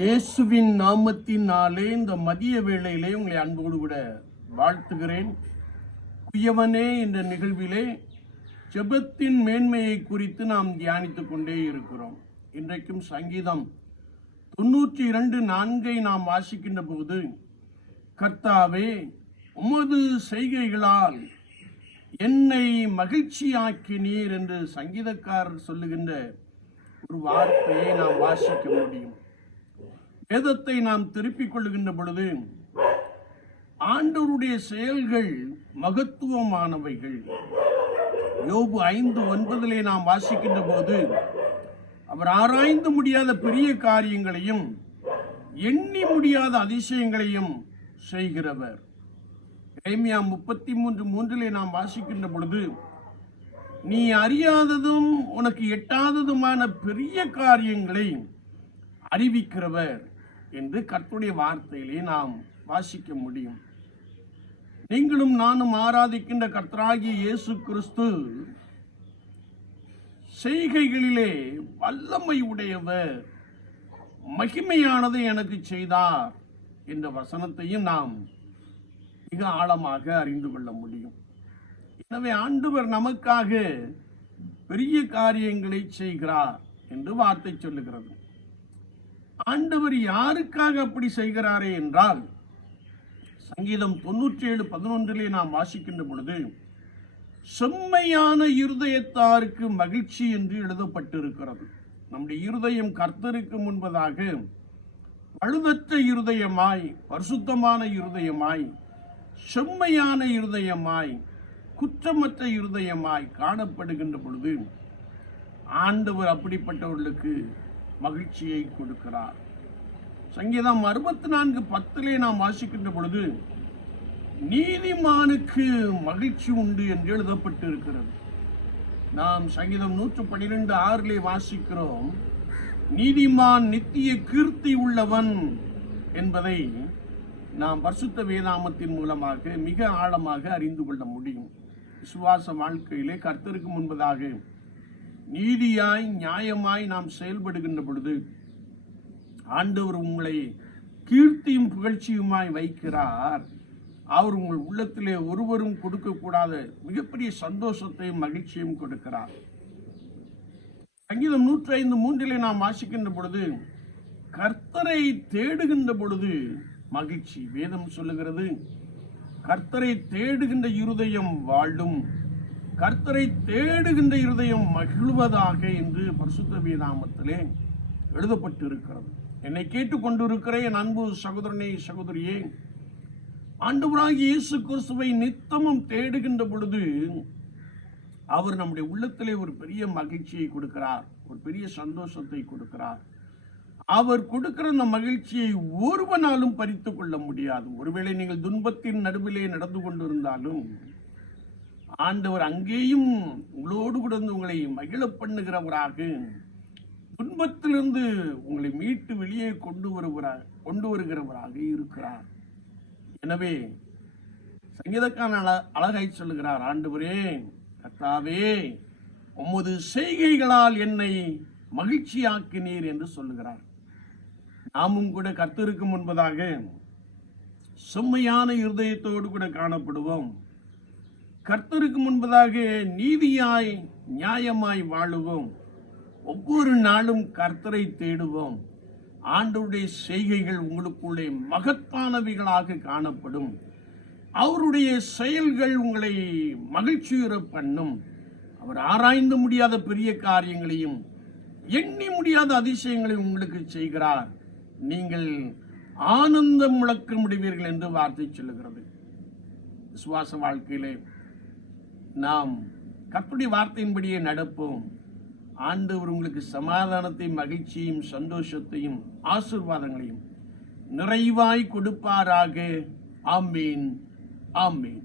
இயேசுவின் நாமத்தினாலே இந்த மதிய வேளையிலே உங்களை அன்போடு கூட வாழ்த்துகிறேன். குயவனே என்ற நிகழ்விலே ஜெபத்தின் மேன்மையை குறித்து நாம் தியானித்துக் கொண்டே இருக்கிறோம். இன்றைக்கும் சங்கீதம் தொண்ணூற்றி இரண்டு நான்கை நாம் வாசிக்கின்ற போது கர்த்தாவே உமது செய்கைகளால் என்னை மகிழ்ச்சியாக்கினீர் என்று சங்கீதக்காரர் சொல்லுகின்ற ஒரு வார்த்தையை நாம் வாசிக்க முடியும். வேதத்தை நாம் திருப்பிக் கொள்ளுகின்ற பொழுது ஆண்டவருடைய செயல்கள் மகத்துவமானவைகள். யோபு ஐந்து ஒன்பதிலே நாம் வாசிக்கின்ற போது அவர் ஆராய்ந்து முடியாத பெரிய காரியங்களையும் எண்ணி முடியாத அதிசயங்களையும் செய்கிறவர். எரேமியா முப்பத்தி மூன்று மூன்றிலே நாம் வாசிக்கின்ற பொழுது நீ அறியாததும் உனக்கு எட்டாததுமான பெரிய காரியங்களை அறிவிக்கிறவர். என்று கர்த்துடைய வார்த்தையிலே நாம் வாசிக்க முடியும். நீங்களும் நானும் ஆராதிக்கின்ற கர்த்தராகிய இயேசு கிறிஸ்து செய்கைகளிலே வல்லமை உடையவர் மகிமையானது எனக்கு செய்தார் என்ற வசனத்தையும் நாம் மிக ஆழமாக அறிந்து கொள்ள முடியும். எனவே ஆண்டவர் நமக்காக பெரிய காரியங்களை செய்கிறார் என்று வார்த்தை சொல்லுகிறது. ஆண்டவர் யாருக்காக அப்படி செய்கிறாரே என்றால் சங்கீதம் தொண்ணூற்றி ஏழு பதினொன்றிலே நாம் வாசிக்கின்ற பொழுது செம்மையான இருதயத்தாருக்கு மகிழ்ச்சி என்று எழுதப்பட்டிருக்கிறது. நம்முடைய இருதயம் கர்த்தருக்கு முன்பதாக பழுதற்ற இருதயமாய் பரிசுத்தமான இருதயமாய் செம்மையான இருதயமாய் குற்றமற்ற இருதயமாய் காணப்படுகின்ற பொழுது ஆண்டவர் அப்படிப்பட்டவர்களுக்கு மகிழ்ச்சியை கொடுக்கிறார். சங்கீதம் அறுபத்தி நான்கு பத்திலே நாம் வாசிக்கின்ற பொழுது நீதிமானுக்கு மகிழ்ச்சி உண்டு என்று எழுதப்பட்டு இருக்கிறது நாம் சங்கீதம் நூற்று பனிரெண்டு ஆறிலே வாசிக்கிறோம் நீதிமான் நித்திய கீர்த்தி உள்ளவன் என்பதை நாம் பரிசுத்த வேதாமத்தின் மூலமாக மிக ஆழமாக அறிந்து கொள்ள முடியும். விசுவாச வாழ்க்கையிலே கர்த்தருக்கு முன்பதாக நீதியாய் நியாயமாய் நாம் செயல்படுகின்ற பொழுது ஆண்டவர் உங்களை கீர்த்தியும் புகழ்ச்சியுமாய் வைக்கிறார். அவர் உங்கள் உள்ளத்திலே ஒருவரும் கொடுக்கக்கூடாத மிகப்பெரிய சந்தோஷத்தையும் மகிழ்ச்சியும் கொடுக்கிறார். சங்கீதம் நூற்றி ஐந்து மூன்றிலே நாம் வாசிக்கின்ற பொழுது கர்த்தரை தேடுகின்ற பொழுது மகிழ்ச்சி. வேதம் சொல்லுகிறது கர்த்தரை தேடுகின்ற இருதயம் வாழும். கர்த்தரை தேடுகின்ற இருதயம் மகிழ்வதாக என்று பரிசுத்த வேதாமத்திலே எழுதப்பட்டு இருக்கிறது என்னை கேட்டுக்கொண்டிருக்கிற என் அன்பு சகோதரனே சகோதரியே. ஆண்டவராகிய இயேசு கிறிஸ்துவை நித்தமும் தேடுகின்ற பொழுது அவர் நம்முடைய உள்ளத்திலே ஒரு பெரிய மகிழ்ச்சியை கொடுக்கிறார் ஒரு பெரிய சந்தோஷத்தை கொடுக்கிறார். அவர் கொடுக்கிற அந்த மகிழ்ச்சியை ஒருவனாலும் பறித்து கொள்ள முடியாது. ஒருவேளை நீங்கள் துன்பத்தின் நடுவிலே நடந்து கொண்டிருந்தாலும் ஆண்டவர் அங்கேயும் உங்களோடு கூட இருந்து உங்களை மகிழ பண்ணுகிறவராக. துன்பத்திலிருந்து உங்களை மீட்டு வெளியே கொண்டு வருகிறார் கொண்டு வருகிறவராக இருக்கிறார். எனவே சங்கீதக்கான அழ அழகாய் சொல்லுகிறார் ஆண்டவரே கத்தாவே உமது செய்கைகளால் என்னை மகிழ்ச்சியாக்கினீர் என்று சொல்லுகிறார். நாமும் கூட கத்திருக்கும் முன்பதாக செம்மையான இருதயத்தோடு கூட காணப்படுவோம். கர்த்தருக்கு முன்பதாக நீதியாய் நியாயமாய் வாழுவோம். ஒவ்வொரு நாளும் கர்த்தரை தேடுவோம். ஆண்டருடைய செய்கைகள் உங்களுக்குள்ளே மகத்தானவைகளாக காணப்படும். அவருடைய செயல்கள் உங்களை மகிழ்ச்சியுற பண்ணும். அவர் ஆராய்ந்து முடியாத பெரிய காரியங்களையும் எண்ணி முடியாத அதிசயங்களையும் உங்களுக்கு செய்கிறார். நீங்கள் ஆனந்தம் முழக்க முடிவீர்கள் என்று வார்த்தை சொல்லுகிறது. விசுவாச வாழ்க்கையிலே நாம் கர்த்தருடைய வார்த்தையின்படியே நடப்போம். ஆண்டவர் உங்களுக்கு சமாதானத்தையும் மகிழ்ச்சியும் சந்தோஷத்தையும் ஆசிர்வாதங்களையும் நிறைவாய் கொடுப்பாராக. ஆமீன். ஆமீன்.